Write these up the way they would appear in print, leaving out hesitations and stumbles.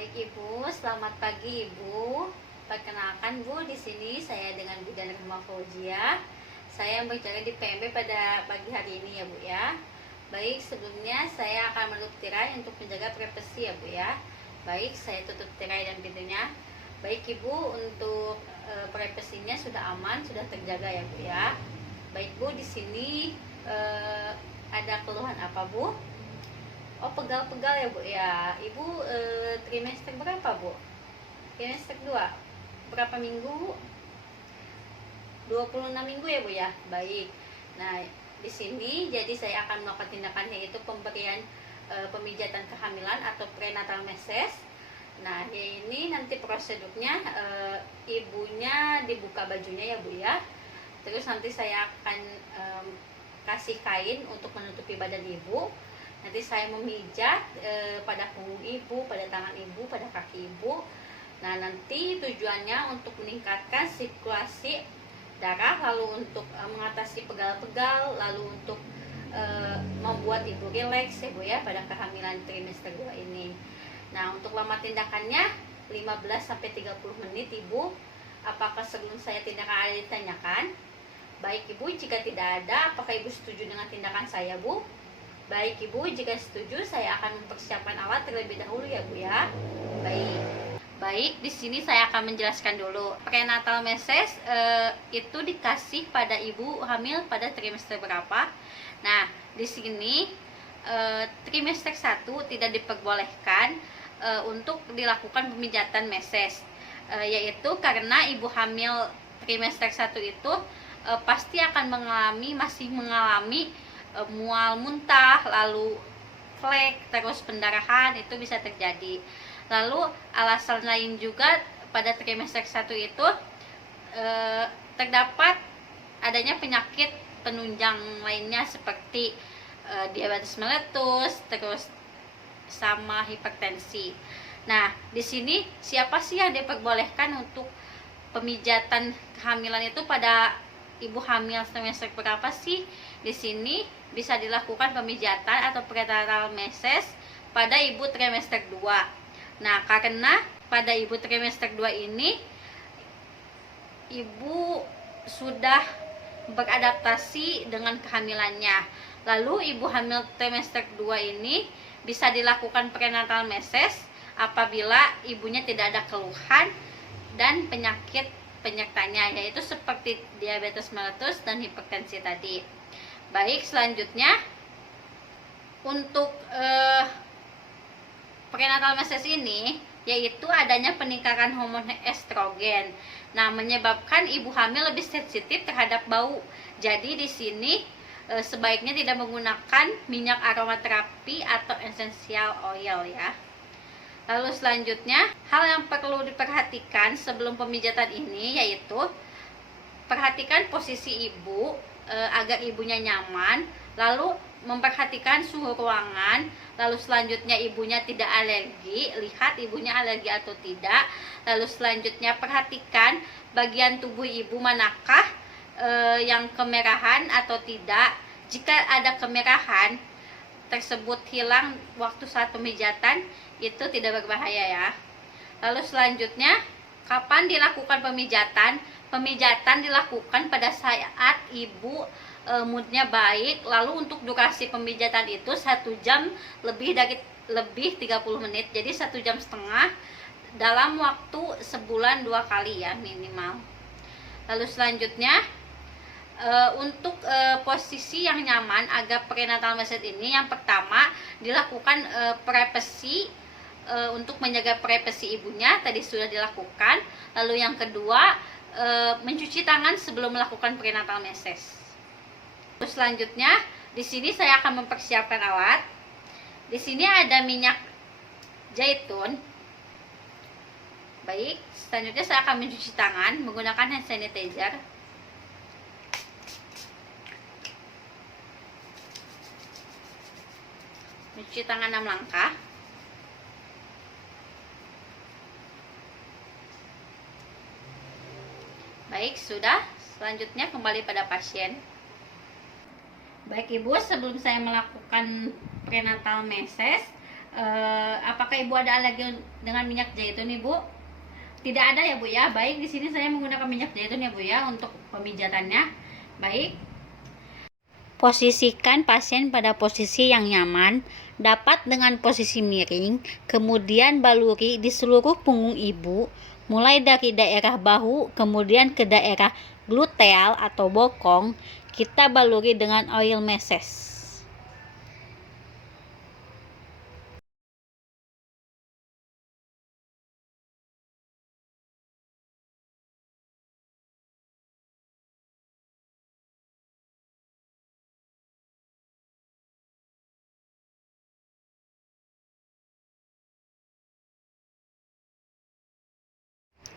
Baik Ibu, selamat pagi Ibu. Perkenalkan Bu, di sini saya dengan Bidan Rahma Fauzia. Saya berjaga di PMB pada pagi hari ini ya Bu ya. Baik, sebelumnya saya akan menutup tirai untuk menjaga privasi ya Bu ya. Baik, saya tutup tirai dan pintunya. Baik Ibu, untuk privasinya sudah aman, sudah terjaga ya Bu ya. Baik Bu, di sini ada keluhan apa Bu? Oh, pegal-pegal ya Bu ya. Ibu trimester berapa Bu? Trimester 2. Berapa minggu Bu? 26 minggu ya Bu ya. Baik. Nah, di sini jadi saya akan melakukan tindakan yaitu pemberian pemijatan kehamilan atau prenatal meses. Nah, ini nanti prosedurnya ibunya dibuka bajunya ya Bu ya. Terus nanti saya akan kasih kain untuk menutupi badan ibu. Nanti saya memijat pada punggung ibu, pada tangan ibu, pada kaki ibu. Nah, nanti tujuannya untuk meningkatkan sirkulasi darah, lalu untuk mengatasi pegal-pegal, lalu untuk membuat ibu rileks ya Bu ya pada kehamilan trimester 2 ini. Nah, untuk lama tindakannya 15-30 menit Ibu. Apakah sebelum saya tindakan ada ditanyakan? Baik Ibu, jika tidak ada, apakah Ibu setuju dengan tindakan saya Bu? Baik Ibu, jika setuju saya akan mempersiapkan alat terlebih dahulu ya Bu ya. Baik, di sini saya akan menjelaskan dulu. Prenatal meses itu dikasih pada ibu hamil pada trimester berapa. Nah, di sini trimester 1 tidak diperbolehkan untuk dilakukan pemijatan meses. Yaitu karena ibu hamil trimester 1 itu pasti akan masih mengalami mual muntah, lalu flek, terus pendarahan itu bisa terjadi. Lalu alasan lain juga pada trimester 1 itu terdapat adanya penyakit penunjang lainnya seperti diabetes meletus, terus sama hipertensi. Nah, di sini siapa sih yang diperbolehkan untuk pemijatan kehamilan itu pada ibu hamil trimester berapa sih? Di sini bisa dilakukan pemijatan atau prenatal meses pada ibu trimester 2. Nah, karena pada ibu trimester 2 ini ibu sudah beradaptasi dengan kehamilannya. Lalu ibu hamil trimester 2 ini bisa dilakukan prenatal meses apabila ibunya tidak ada keluhan dan penyakit penyertanya, yaitu seperti diabetes meletus dan hipertensi tadi. Baik, selanjutnya untuk prenatal meses ini yaitu adanya peningkatan hormon estrogen. Nah, menyebabkan ibu hamil lebih sensitif terhadap bau. Jadi di sini sebaiknya tidak menggunakan minyak aromaterapi atau essential oil ya. Lalu selanjutnya, hal yang perlu diperhatikan sebelum pemijatan ini yaitu perhatikan posisi ibu agar ibunya nyaman, lalu memperhatikan suhu ruangan, lalu selanjutnya ibunya tidak alergi, lihat ibunya alergi atau tidak. Lalu selanjutnya perhatikan bagian tubuh ibu manakah yang kemerahan atau tidak. Jika ada kemerahan tersebut hilang waktu saat pemijatan, itu tidak berbahaya ya. Lalu selanjutnya, kapan dilakukan pemijatan? Pemijatan dilakukan pada saat ibu moodnya baik. Lalu untuk durasi pemijatan itu 1 jam lebih 30 menit. Jadi 1,5 jam dalam waktu sebulan 2 kali ya minimal. Lalu selanjutnya untuk posisi yang nyaman agar prenatal meses ini, yang pertama dilakukan privasi untuk menjaga privasi ibunya, tadi sudah dilakukan. Lalu yang kedua mencuci tangan sebelum melakukan prenatal meses. Terus selanjutnya di sini saya akan mempersiapkan alat. Di sini ada minyak zaitun. Baik, selanjutnya saya akan mencuci tangan menggunakan hand sanitizer. Mencuci tangan 6 langkah. Baik, sudah. Selanjutnya kembali pada pasien. Baik Ibu, sebelum saya melakukan prenatal meses, Apakah ibu ada alergi dengan minyak zaitun, ibu? Tidak ada ya bu ya. Baik, di sini saya menggunakan minyak zaitun ya bu ya untuk pemijatannya. Baik. Posisikan pasien pada posisi yang nyaman, dapat dengan posisi miring, kemudian baluri di seluruh punggung ibu, mulai dari daerah bahu, kemudian ke daerah gluteal atau bokong, kita baluri dengan oil meses.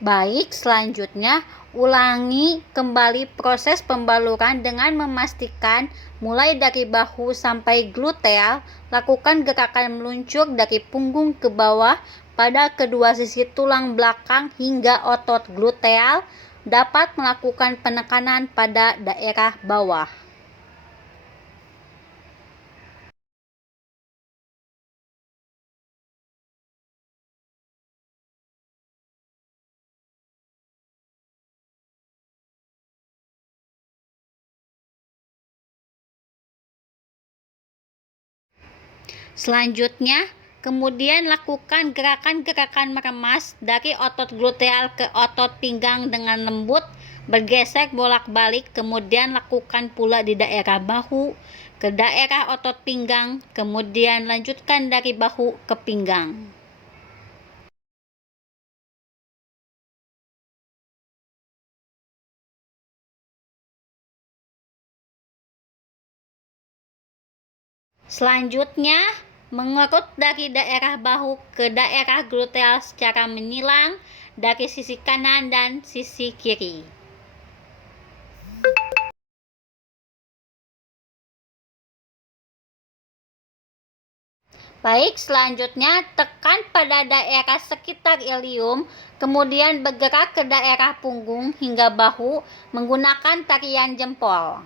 Baik, selanjutnya ulangi kembali proses pembaluran dengan memastikan mulai dari bahu sampai gluteal, lakukan gerakan meluncur dari punggung ke bawah pada kedua sisi tulang belakang hingga otot gluteal, dapat melakukan penekanan pada daerah bawah. Selanjutnya, kemudian lakukan gerakan-gerakan meremas dari otot gluteal ke otot pinggang dengan lembut, bergeser bolak-balik, kemudian lakukan pula di daerah bahu ke daerah otot pinggang, kemudian lanjutkan dari bahu ke pinggang. Selanjutnya, mengerut dari daerah bahu ke daerah gluteal secara menyilang dari sisi kanan dan sisi kiri. Baik, selanjutnya tekan pada daerah sekitar ilium, kemudian bergerak ke daerah punggung hingga bahu menggunakan tarian jempol.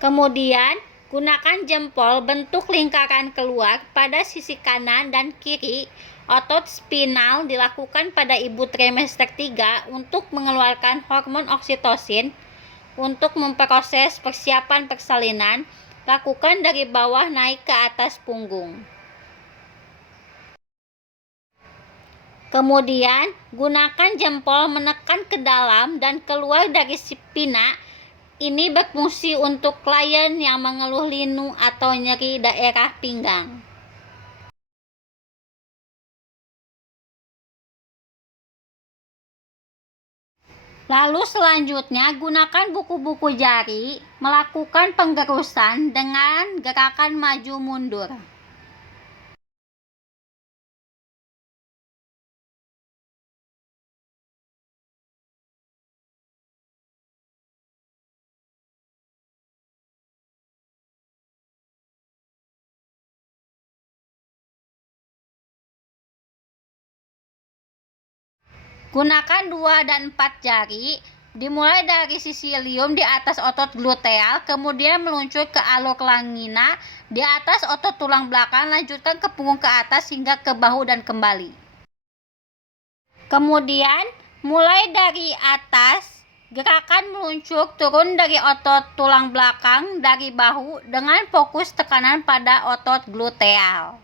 Kemudian, gunakan jempol bentuk lingkaran keluar pada sisi kanan dan kiri. Otot spinal dilakukan pada ibu trimester 3 untuk mengeluarkan hormon oksitosin. Untuk memproses persiapan persalinan, lakukan dari bawah naik ke atas punggung. Kemudian, gunakan jempol menekan ke dalam dan keluar dari spina. Ini berfungsi untuk klien yang mengeluh linu atau nyeri daerah pinggang. Lalu selanjutnya, gunakan buku-buku jari melakukan penggerusan dengan gerakan maju mundur. Gunakan 2 dan 4 jari, dimulai dari sisi ilium di atas otot gluteal, kemudian meluncur ke alur langina di atas otot tulang belakang, lanjutkan ke punggung ke atas hingga ke bahu dan kembali. Kemudian, mulai dari atas, gerakan meluncur turun dari otot tulang belakang dari bahu dengan fokus tekanan pada otot gluteal.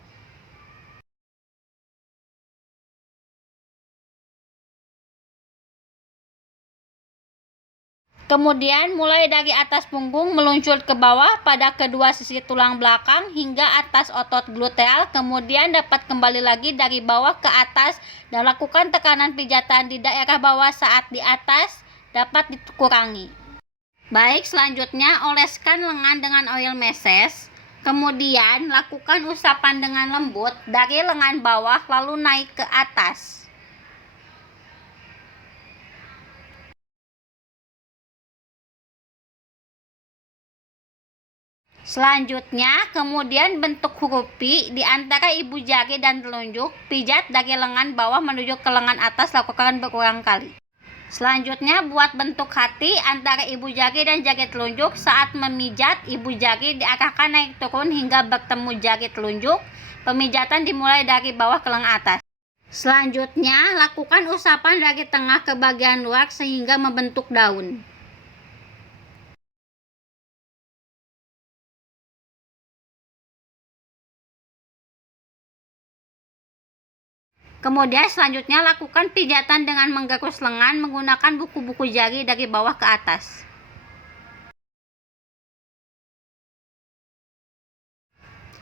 Kemudian mulai dari atas punggung meluncur ke bawah pada kedua sisi tulang belakang hingga atas otot gluteal, kemudian dapat kembali lagi dari bawah ke atas dan lakukan tekanan pijatan di daerah bawah saat di atas dapat dikurangi. Baik, selanjutnya oleskan lengan dengan oil meses, kemudian lakukan usapan dengan lembut dari lengan bawah lalu naik ke atas. Selanjutnya, kemudian bentuk huruf Pi di antara ibu jari dan telunjuk, pijat dari lengan bawah menuju ke lengan atas, lakukan berulang kali. Selanjutnya, buat bentuk hati antara ibu jari dan jari telunjuk. Saat memijat, ibu jari diarahkan naik turun hingga bertemu jari telunjuk. Pemijatan dimulai dari bawah ke lengan atas. Selanjutnya, lakukan usapan dari tengah ke bagian luar sehingga membentuk daun. Kemudian selanjutnya lakukan pijatan dengan menggerus lengan menggunakan buku-buku jari dari bawah ke atas.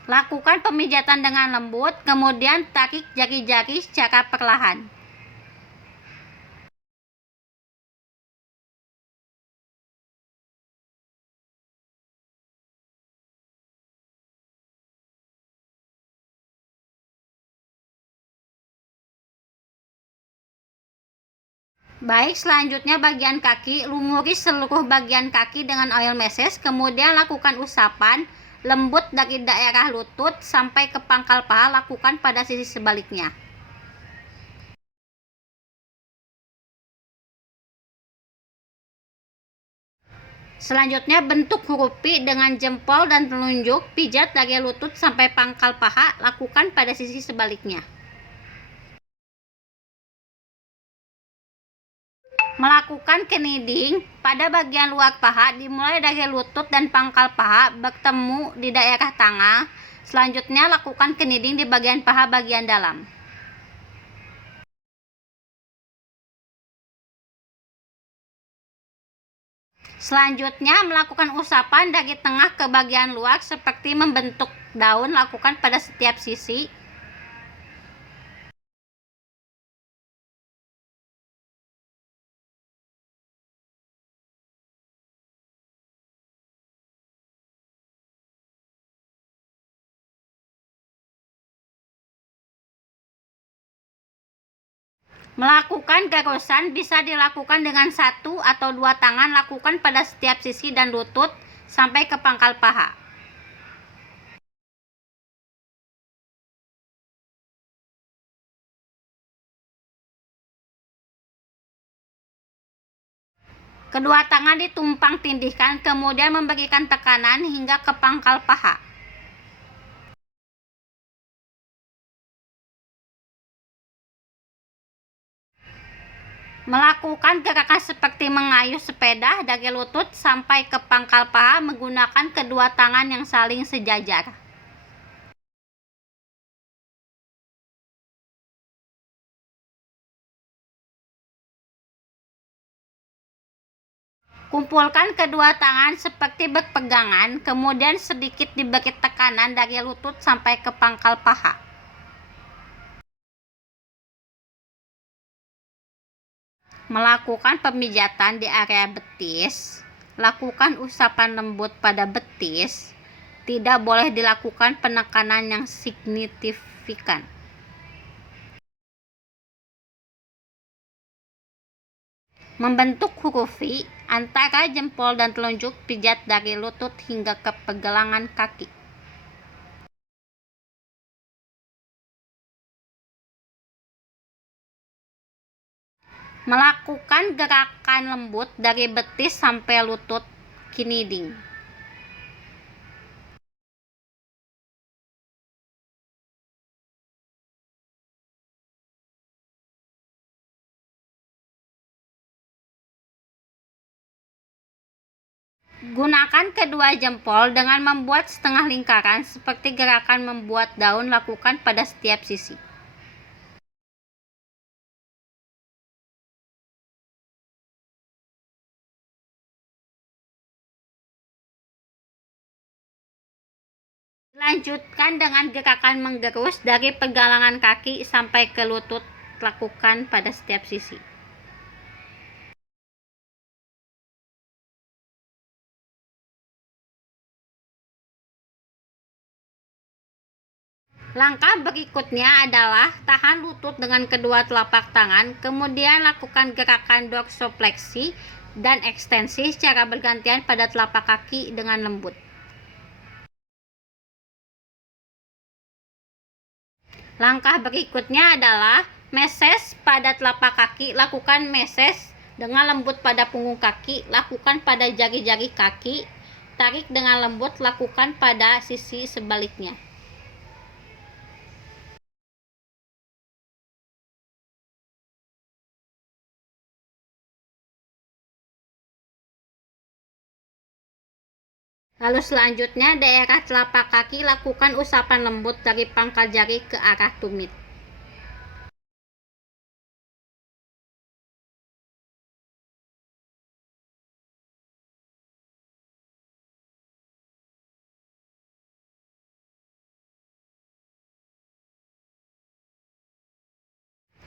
Lakukan pemijatan dengan lembut, kemudian tarik jari-jari secara perlahan. Baik, selanjutnya bagian kaki, lumuri seluruh bagian kaki dengan oil massage, kemudian lakukan usapan lembut dari daerah lutut sampai ke pangkal paha, lakukan pada sisi sebaliknya. Selanjutnya bentuk huruf Pi dengan jempol dan telunjuk, pijat dari lutut sampai pangkal paha, lakukan pada sisi sebaliknya. Melakukan kneading pada bagian luar paha dimulai dari lutut dan pangkal paha bertemu di daerah tengah. Selanjutnya lakukan kneading di bagian paha bagian dalam. Selanjutnya melakukan usapan dari tengah ke bagian luar seperti membentuk daun, lakukan pada setiap sisi. Melakukan garusan bisa dilakukan dengan 1 atau 2 tangan, lakukan pada setiap sisi dan lutut sampai ke pangkal paha. Kedua tangan ditumpang tindihkan, kemudian memberikan tekanan hingga ke pangkal paha. Melakukan gerakan seperti mengayuh sepeda dari lutut sampai ke pangkal paha menggunakan kedua tangan yang saling sejajar. Kumpulkan kedua tangan seperti berpegangan, kemudian sedikit diberi tekanan dari lutut sampai ke pangkal paha. Melakukan pemijatan di area betis, lakukan usapan lembut pada betis, tidak boleh dilakukan penekanan yang signifikan. Membentuk huruf V antara jempol dan telunjuk, pijat dari lutut hingga ke pergelangan kaki. Melakukan gerakan lembut dari betis sampai lutut, kneading. Gunakan kedua jempol dengan membuat setengah lingkaran seperti gerakan membuat daun, lakukan pada setiap sisi. Lanjutkan dengan gerakan menggerus dari pergelangan kaki sampai ke lutut, lakukan pada setiap sisi. Langkah berikutnya adalah tahan lutut dengan kedua telapak tangan, kemudian lakukan gerakan dorsofleksi dan ekstensi secara bergantian pada telapak kaki dengan lembut. Langkah berikutnya adalah meses pada telapak kaki, lakukan meses dengan lembut pada punggung kaki, lakukan pada jari-jari kaki, tarik dengan lembut, lakukan pada sisi sebaliknya. Lalu selanjutnya daerah telapak kaki lakukan usapan lembut dari pangkal jari ke arah tumit.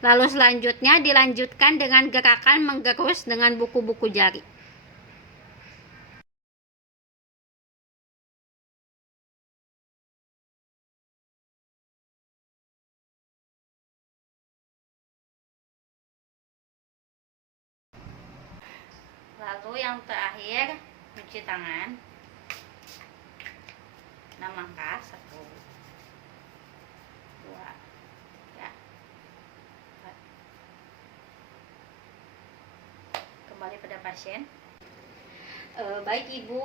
Lalu selanjutnya dilanjutkan dengan gerakan menggerus dengan buku-buku jari. Lalu yang terakhir, cuci tangan. Nah, mangkas 1, 2, 3, 4. Kembali pada pasien. Baik Ibu,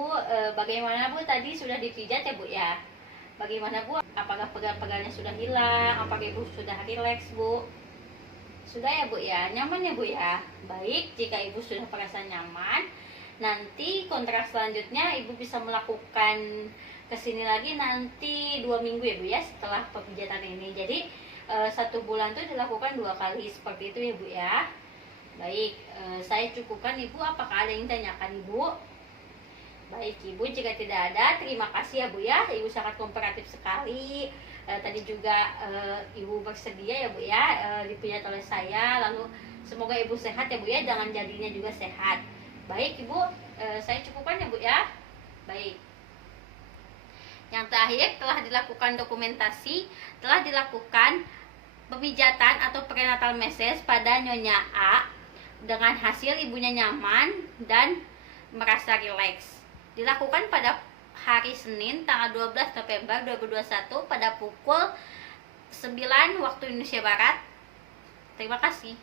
bagaimana Bu tadi sudah dipijat ya Bu ya? Bagaimana Bu? Apakah pegal-pegalnya sudah hilang? Apakah Ibu sudah rileks Bu? Sudah ya Bu ya? Nyaman ya Bu ya? Baik, jika Ibu sudah merasa nyaman, nanti kontrak selanjutnya Ibu bisa melakukan kesini lagi nanti 2 minggu ya Bu ya, setelah pemijatan ini. Jadi 1 bulan itu dilakukan 2 kali, seperti itu ya Bu ya. Baik, saya cukupkan Ibu. Apakah ada yang tanyakan Ibu? Baik Ibu, jika tidak ada, terima kasih ya Bu ya. Ibu sangat kooperatif sekali. Tadi juga Ibu bersedia ya Bu ya, dipijat oleh saya. Lalu semoga Ibu sehat ya Bu ya, dengan jadinya juga sehat. Baik Ibu, saya cukupkan ya Bu ya. Baik. Yang terakhir, telah dilakukan dokumentasi, telah dilakukan pemijatan atau prenatal massage pada Nyonya A dengan hasil ibunya nyaman dan merasa rileks. Dilakukan pada hari Senin tanggal 12 November 2021 pada pukul 9 waktu Indonesia Barat. Terima kasih.